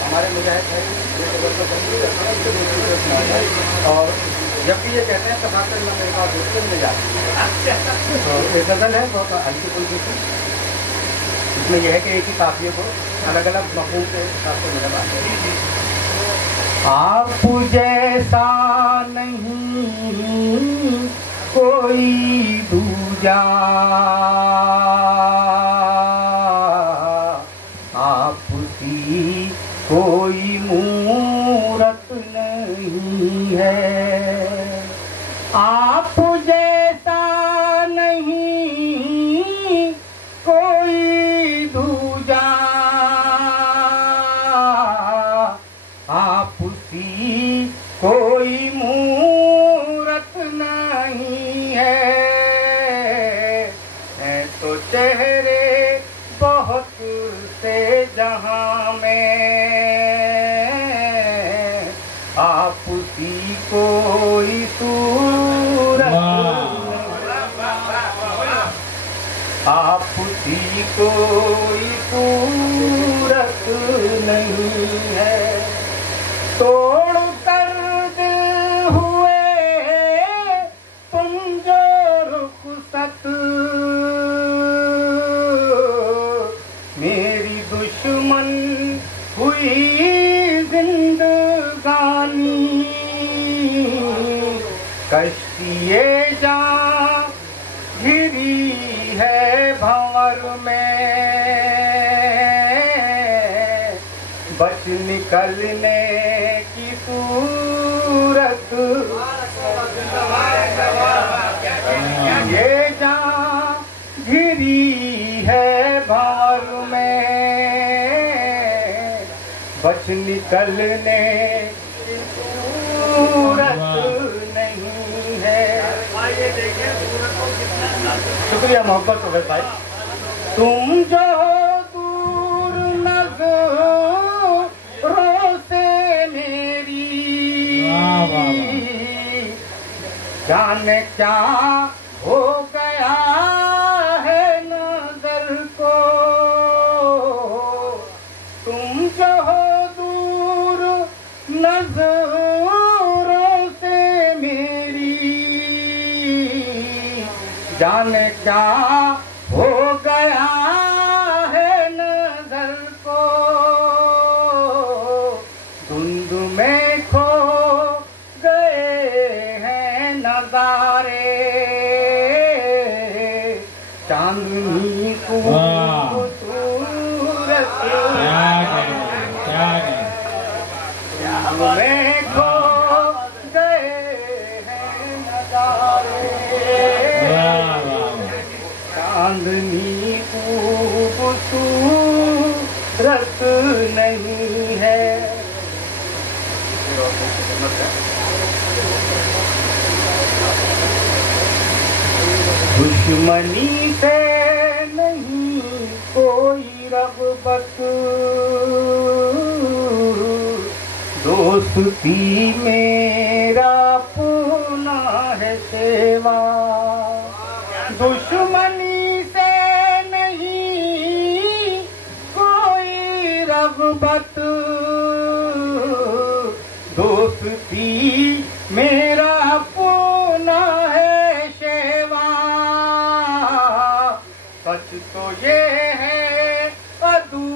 हमारे मुजाहिद है और जब भी ये कहते हैं तफाकर में मेरे पास दोस्तों में जाते हैं तो एक गज़ल है बहुत हल्की फुल्की सी। इसमें यह है कि एक ही काफिये को अलग अलग मफहूम के हिसाब से मेरा बात है। आप जैसा नहीं कोई दूजा, आपसी कोई मूरत नहीं है। आप जैसा नहीं कोई दूजा, आपसी कोई मूरत नहीं है। तो चेहरे बहुत से जहां में, आपसी कोई सूरत, आपसी कोई सूरत नहीं है। तोड़ कर दिल हुए तुम जो रुखसत, मेरी दुश्मन हुई जिंदगानी। कश्तिए जां घिरी है भंवर में, बच निकलने की सूरत, ये जां घिरी है भंवर में, बच निकलने की सूरत नहीं है। शुक्रिया मोहब्बत हो भाई। तुम जो दूर नज़रों से मेरी, जाने क्या हो गया है नजर को। तुम जो दूर नजरों से मेरी, जाने क्या हो गया है नजर को। धुंध में खो गए हैं नजारे, चांदनी खूबसूरत में खो गए हैं नजारे, चांदनी खूबसूरत नहीं है। दुश्मनी से नहीं कोई रग़बत, दोस्ती मेरा पूना है सेवा। दुश्मनी से नहीं कोई रग़बत, दोस्ती मेरा पूना है सेवा। सच तो ये है अदू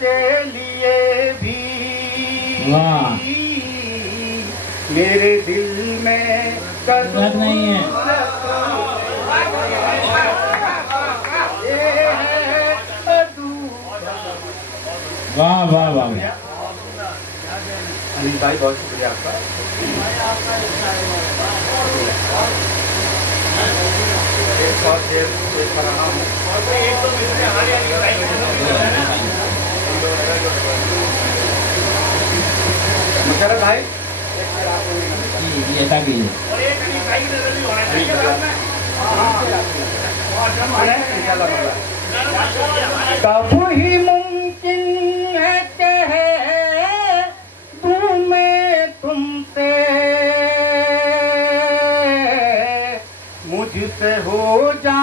के लिए भी, मेरे दिल में कदर नहीं है। वाह वाह वाह अनिल भाई, बहुत शुक्रिया आपका। एक और शेर पेश कर रहा हूँ। मुशर्रफ भाई ऐसा भी कब ही मुमकिन है कह दूं मैं तुमसे, मुझसे हो जा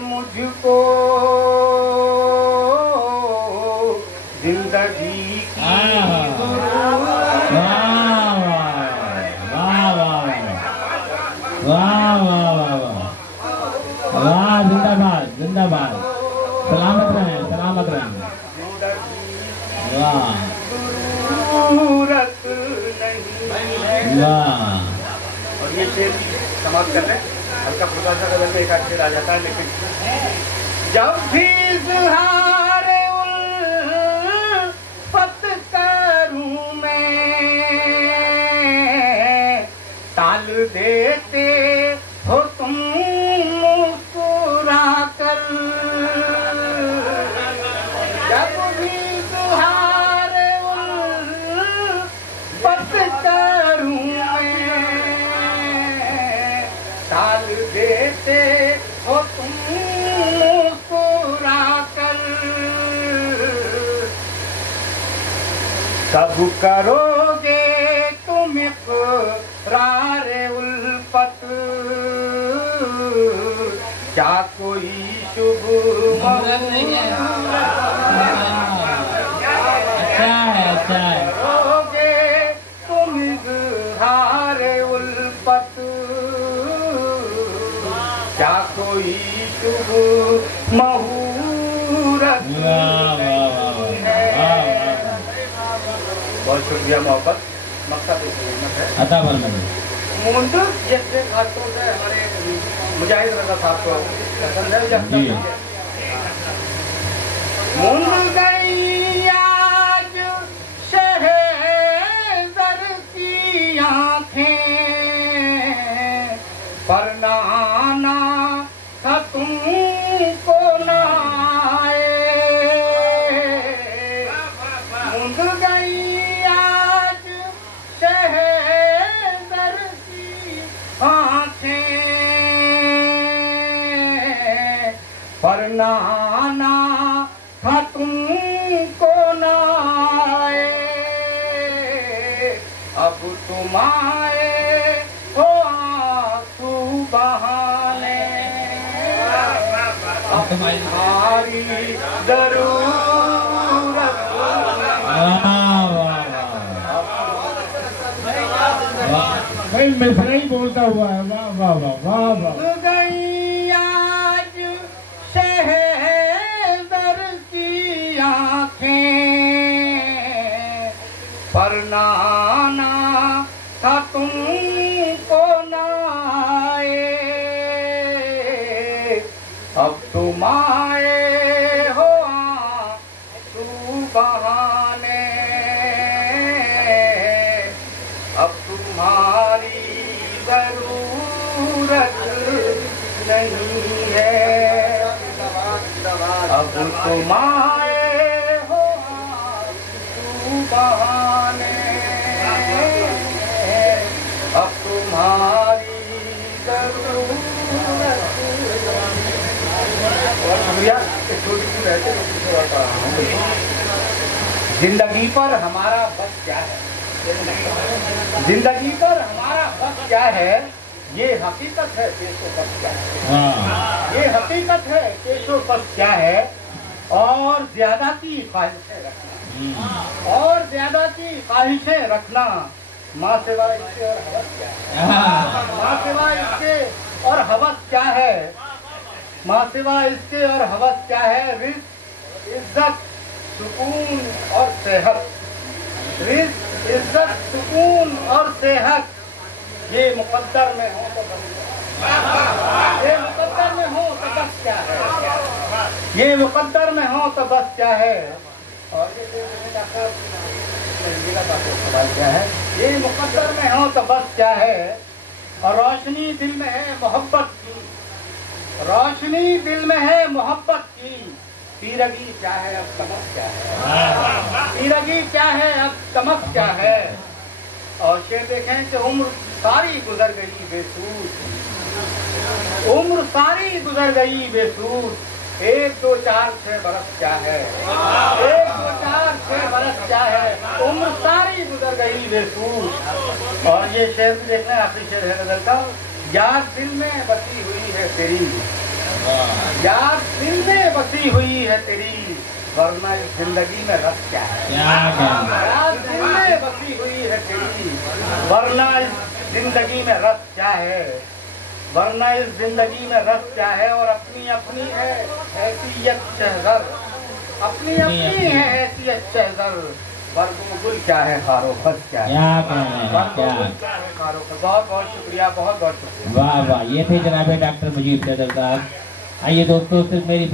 मुझको जिंदगी की वाह, जिंदाबाद जिंदाबाद, सलामत रहें सलामत रहें। वाह जरूरत नहीं। वाह। और ये शेर समाप्त कर लें, हल्का फुल्का सा बदल के एक आध शेर आ जाता है, लेकिन जब भी इज़हार उल्फत करूं मैं, टाल देते हो तुम मुस्कुरा कर। जब भी इज़हार उल्फत करूं मैं, टाल देते हो तुम मुस्कुरा कर। सब करोगे तुम इक़रार उल्फत, क्या कोई शुभ अच्छा है। करोगे तुम इज़हार उल्फत, क्या कोई शुभ मुहूर्त है। बहुत शुक्रिया मोहब्बत, मकसद है अता फरमाइए। मुंडू जैसे खासतौर से हमारे मुजाहिद रजा साहब को पसंद है या जी। मुंड गई आज शहज़र की आँखें, पर ना आना था तुमको ना आए। मुंड गई आज शहज़र की आँखें, पर ना आना था तुमको ना आए। अब तुम आए हो आंसू बहाने, तुम्हारी जरूरत। भाई मिसरा ही बोलता हुआ है। वाह वाह वाह वाह वाह। गई आज शहज़र की आँखें, पर ना आना था तुमको ना आए। अब तुम आए हो आंसू बहाने, अब तुम्हारी जरूरत नहीं है। अब तुम आए हो आंसू बहाने, अब तुम्हारी जरूरत। और भैया एक छोटी सी रहते जिंदगी पर हमारा बस क्या है, जिंदगी पर हमारा बस क्या है, ये हकीकत है पेशो बस क्या है। ये हकीकत है पेशो बस क्या है। और ज्यादा की ख्वाहिशें रखना, और ज्यादा की ख्वाहिशें रखना, माँ सिवाय इसके और हवस क्या है। माँ सिवाय इसके और हवस क्या है, माँ सिवाय इसके और हवस क्या है। रिज़्क़, इज्जत, सुकून और सेहत, रिज़्क़, इज्जत, सुकून और सेहत, ये मुकद्दर में हो तो बस, ये मुकद्दर में हो तो बस क्या है, ये मुकद्दर में हो तो बस क्या है। और ये सवाल क्या है, ये मुकद्दर में हो तो बस क्या है। और रोशनी दिल में है मोहब्बत की, रोशनी दिल में है मोहब्बत की, तीरगी क्या है अब चमक क्या है, तीरगी क्या है अब चमक क्या है। और शेर देखें कि उम्र सारी गुजर गई बेसूद, उम्र सारी गुजर गई बेसूद, 1 2 4 6 बरस क्या है, 1 2 4 6 बरस क्या है, उम्र सारी गुजर गई बेसूद। और ये शेर भी देखना, आखिरी शेर है गजल का, याद दिल में बसी हुई है तेरी, वाह, यार दिल में बसी हुई है तेरी, वरना इस जिंदगी में रस क्या है। क्या कहना। यार दिल में बसी हुई है तेरी, वरना इस जिंदगी में रस क्या है, वरना इस जिंदगी में रस क्या है। और अपनी अपनी है हैसियत शहज़र, अपनी अपनी है हैसियत शहज़र, वर्गो गुल क्या है खारो खस क्या है। क्या कहना है, वर्गो क्या। गुल क्या है खारो खस। बहुत बहुत शुक्रिया, बहुत बहुत शुक्रिया। वाह वाह, ये थे जनाब डॉक्टर मुजीब सैदल साहब। आइए दोस्तों, सिर्फ मेरी